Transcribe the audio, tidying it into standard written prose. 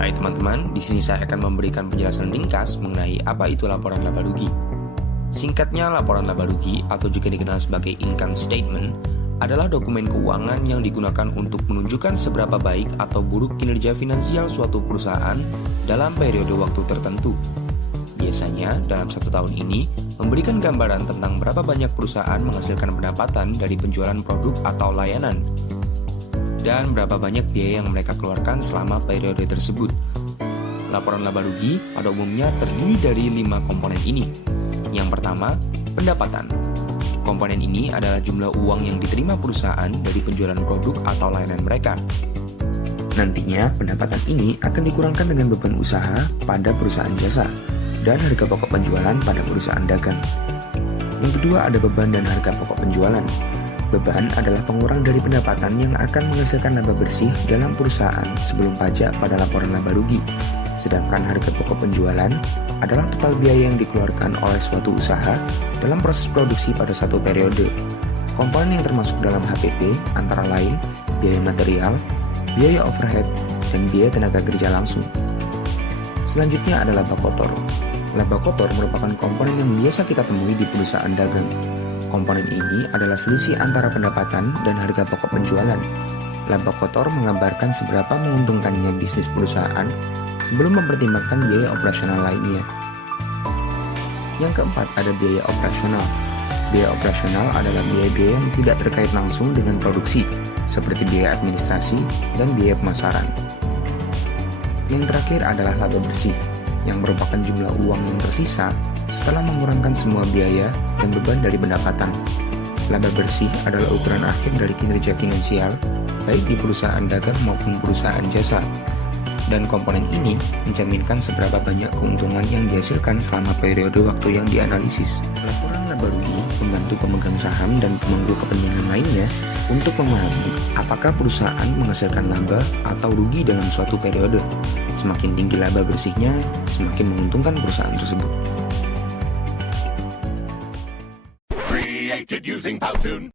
Hai teman-teman, di sini saya akan memberikan penjelasan ringkas mengenai apa itu laporan laba rugi. Singkatnya, laporan laba rugi atau juga dikenal sebagai income statement adalah dokumen keuangan yang digunakan untuk menunjukkan seberapa baik atau buruk kinerja finansial suatu perusahaan dalam periode waktu tertentu. Biasanya, dalam satu tahun ini, memberikan gambaran tentang berapa banyak perusahaan menghasilkan pendapatan dari penjualan produk atau layanan, dan berapa banyak biaya yang mereka keluarkan selama periode tersebut. Laporan laba rugi pada umumnya terdiri dari 5 komponen ini. Yang pertama, pendapatan. Komponen ini adalah jumlah uang yang diterima perusahaan dari penjualan produk atau layanan mereka. Nantinya, pendapatan ini akan dikurangkan dengan beban usaha pada perusahaan jasa dan harga pokok penjualan pada perusahaan dagang. Yang kedua ada beban dan harga pokok penjualan. Beban adalah pengurang dari pendapatan yang akan menghasilkan laba bersih dalam perusahaan sebelum pajak pada laporan laba rugi. Sedangkan harga pokok penjualan adalah total biaya yang dikeluarkan oleh suatu usaha dalam proses produksi pada satu periode. Komponen yang termasuk dalam HPP antara lain biaya material, biaya overhead, dan biaya tenaga kerja langsung. Selanjutnya ada laba kotor. Laba kotor merupakan komponen yang biasa kita temui di perusahaan dagang. Komponen ini adalah selisih antara pendapatan dan harga pokok penjualan. Laba kotor menggambarkan seberapa menguntungkannya bisnis perusahaan sebelum mempertimbangkan biaya operasional lainnya. Yang keempat ada biaya operasional. Biaya operasional adalah biaya-biaya yang tidak terkait langsung dengan produksi, seperti biaya administrasi dan biaya pemasaran. Yang terakhir adalah laba bersih, yang merupakan jumlah uang yang tersisa setelah mengurangkan semua biaya dan beban dari pendapatan. Laba bersih adalah ukuran akhir dari kinerja finansial, baik di perusahaan dagang maupun perusahaan jasa. Dan komponen ini mencerminkan seberapa banyak keuntungan yang dihasilkan selama periode waktu yang dianalisis. Laporan laba rugi membantu pemegang saham dan pemangku kepentingan lainnya untuk memahami apakah perusahaan menghasilkan laba atau rugi dalam suatu periode. Semakin tinggi laba bersihnya, semakin menguntungkan perusahaan tersebut. Created using Powtoon.